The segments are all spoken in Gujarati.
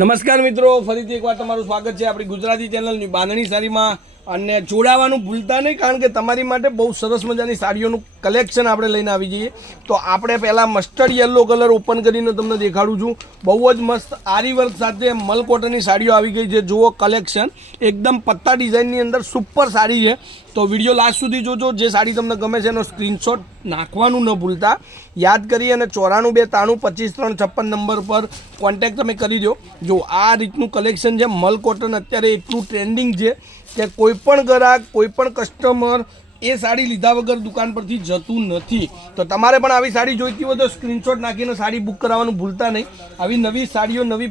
નમસ્કાર મિત્રો, ફરીથી એકવાર તમારું સ્વાગત છે આપણી ગુજરાતી ચેનલની બાંધણી સાડીમાં. અને જોડાવાનું ભૂલતા નહીં, કારણ કે તમારી માટે બહુ સરસ મજાની સાડીઓનું કલેક્શન આપણે લઈને આવી જઈએ. તો આપણે પહેલાં મસ્ટર્ડ યલો કલર ઓપન કરીને તમને દેખાડું છું. બહુ જ મસ્ત આરી વર્ક સાથે મલ કોટનની સાડીઓ આવી ગઈ છે. જુઓ કલેક્શન, એકદમ પત્તા ડિઝાઇનની અંદર સુપર સાડી છે. તો વિડીયો લાસ્ટ સુધી જોજો. જે સાડી તમને ગમે છે એનો સ્ક્રીનશોટ નાખવાનું ન ભૂલતા. યાદ કરી અને 94 92 25 3 56 નંબર પર કોન્ટેક્ટ તમે કરી દો. જો આ રીતનું કલેક્શન છે. મલ કોટન અત્યારે એટલું ટ્રેન્ડિંગ છે કે કોઈપણ ગ્રાહક, કોઈપણ કસ્ટમર એ સાડી લીધા વગર દુકાન પરથી જતું નથી. તો તમારે પણ આવી સાડી જોઈતી હોય તો સ્ક્રીનશોટ નાખીને સાડી બુક કરાવવાનું ભૂલતા નહીં. આવી નવી સાડીઓ, નવી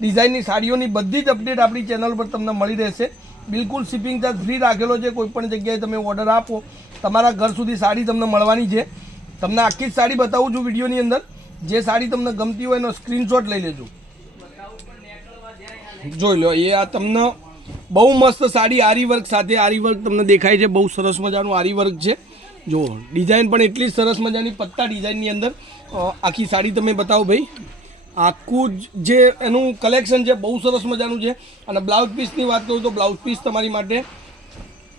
ડિઝાઇનની સાડીઓની બધી જ અપડેટ આપણી ચેનલ પર તમને મળી રહેશે. બિલકુલ શિપિંગ ચાર્જ ફ્રી રાખેલો છે. કોઈપણ જગ્યાએ તમે ઓર્ડર આપો, તમારા ઘર સુધી સાડી તમને મળવાની છે. તમને આખી જ સાડી બતાવું છું વિડીયોની અંદર. જે સાડી તમને ગમતી હોય એનો સ્ક્રીનશોટ લઈ લેજો. જોઈ લો, એ આ તમને બહુ મસ્ત સાડી આરી વર્ક સાથે. આરી વર્ક તમને દેખાય છે, બહુ સરસ મજાનું આરી વર્ક છે. જો ડિઝાઇન પણ એટલી સરસ મજાની પત્તા ડિઝાઇનની અંદર આખી સાડી તમે બતાવો ભાઈ. આખું જે એનું કલેક્શન છે બહુ સરસ મજાનું છે. અને બ્લાઉઝ પીસની વાત કરું તો બ્લાઉઝ પીસ તમારી માટે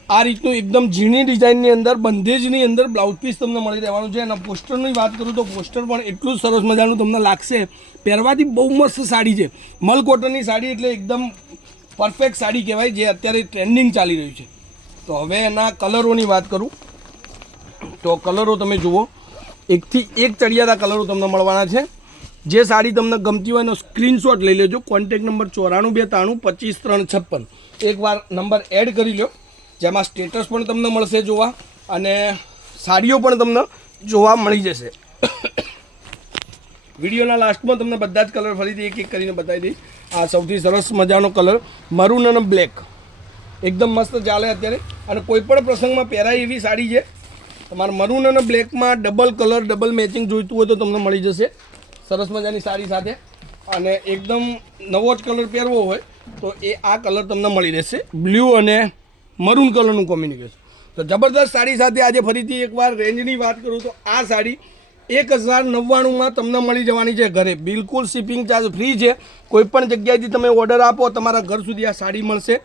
આ રીતનું એકદમ ઝીણી ડિઝાઇનની અંદર, બંધેજની અંદર બ્લાઉઝ પીસ તમને મળી રહેવાનું છે. અને પોસ્ટરની વાત કરું તો પોસ્ટર પણ એટલું સરસ મજાનું તમને લાગશે. પહેરવાથી બહુ મસ્ત સાડી છે. મલ કોટનની સાડી એટલે એકદમ પરફેક્ટ સાડી કહેવાય, જે અત્યારે ટ્રેન્ડિંગ ચાલી રહ્યું છે. તો હવે એના કલરોની વાત કરું તો કલરો તમે જુઓ, એકથી એક ચડિયાતા કલરો તમને મળવાના છે. જે સાડી તમને ગમતી હોય એનો સ્ક્રીનશોટ લઈ લેજો. Contact number 94 92 25 3 56. એકવાર નંબર એડ કરી લો, જેમાં સ્ટેટસ પણ તમને મળશે જોવા, અને સાડીઓ પણ તમને જોવા મળી જશે. વિડીયોના લાસ્ટમાં તમને બધા જ કલર ફરીથી એક એક કરીને બતાવી દઈશ. આ સૌથી સરસ મજાનો કલર મરૂન અને બ્લેક એકદમ મસ્ત ચાલે અત્યારે, અને કોઈપણ પ્રસંગમાં પહેરાય એવી સાડી છે. તમારે મરૂન અને બ્લેકમાં ડબલ કલર, ડબલ મેચિંગ જોઈતું હોય તો તમને મળી જશે સરસ મજાની સાડી સાથે. અને એકદમ નવો જ કલર પહેરવો હોય તો એ આ કલર તમને મળી રહેશે, બ્લુ અને મરૂન કલરનું કોમ્બિનેશન. તો જબરદસ્ત સાડી સાથે આજે ફરીથી એકવાર રેન્જની વાત કરું તો આ સાડી 1099માં તમને મળી જવાની છે ઘરે. બિલકુલ શિપિંગ ચાર્જ ફ્રી છે. કોઈપણ જગ્યાએથી તમે ઓર્ડર આપો, તમારા ઘર સુધી આ સાડી મળશે.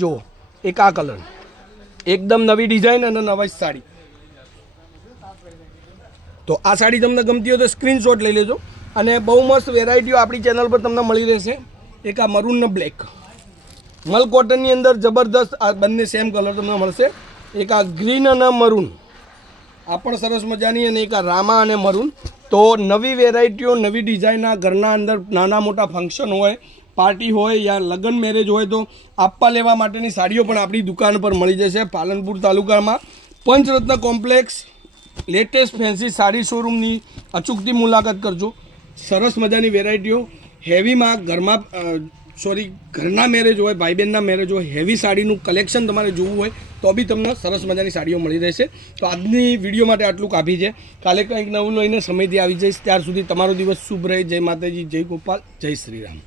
જુઓ, એક આ કલર, એકદમ નવી ડિઝાઇન અને નવી સાડી. તો આ સાડી તમને ગમતી હોય તો સ્ક્રીનશોટ લઈ લેજો. અને બહુ મસ્ત વેરાયટીઓ આપણી ચેનલ પર તમને મળી રહેશે. એક આ મરૂન ને બ્લેક મલ કોટનની અંદર જબરદસ્ત આ બંને સેમ કલર તમને મળશે. એક આ ગ્રીન અને મરૂન, આ પણ સરસ મજાની. અને એક આ રામા અને મરૂન. તો નવી વેરાયટીઓ, નવી ડિઝાઇનના ઘરના અંદર નાના મોટા ફંક્શન હોય, પાર્ટી હોય, યા લગ્ન મેરેજ હોય તો આપવા લેવા માટેની સાડીઓ પણ આપણી દુકાન પર મળી જશે. પાલનપુર તાલુકામાં પંચરત્ન કોમ્પ્લેક્સ લેટેસ્ટ ફેન્સી સાડી શોરૂમની અચૂકથી મુલાકાત કરજો. સરસ મજાની વેરાયટીઓ હેવીમાં, ઘરના મેરેજ હોય, ભાઈ બહેનના મેરેજ હોય, હેવી સાડીનું કલેક્શન તમારે જોવું હોય તો બી તમને સરસ મજાની સાડીઓ મળી રહેશે. તો આજની વિડીયો માટે આટલું કાફી છે. કાલે કંઈક નવું લઈને સમયથી આવી જઈશ. ત્યાર સુધી તમારો દિવસ શુભ રહે. જય માતાજી, જય ગોપાલ, જય શ્રી રામ.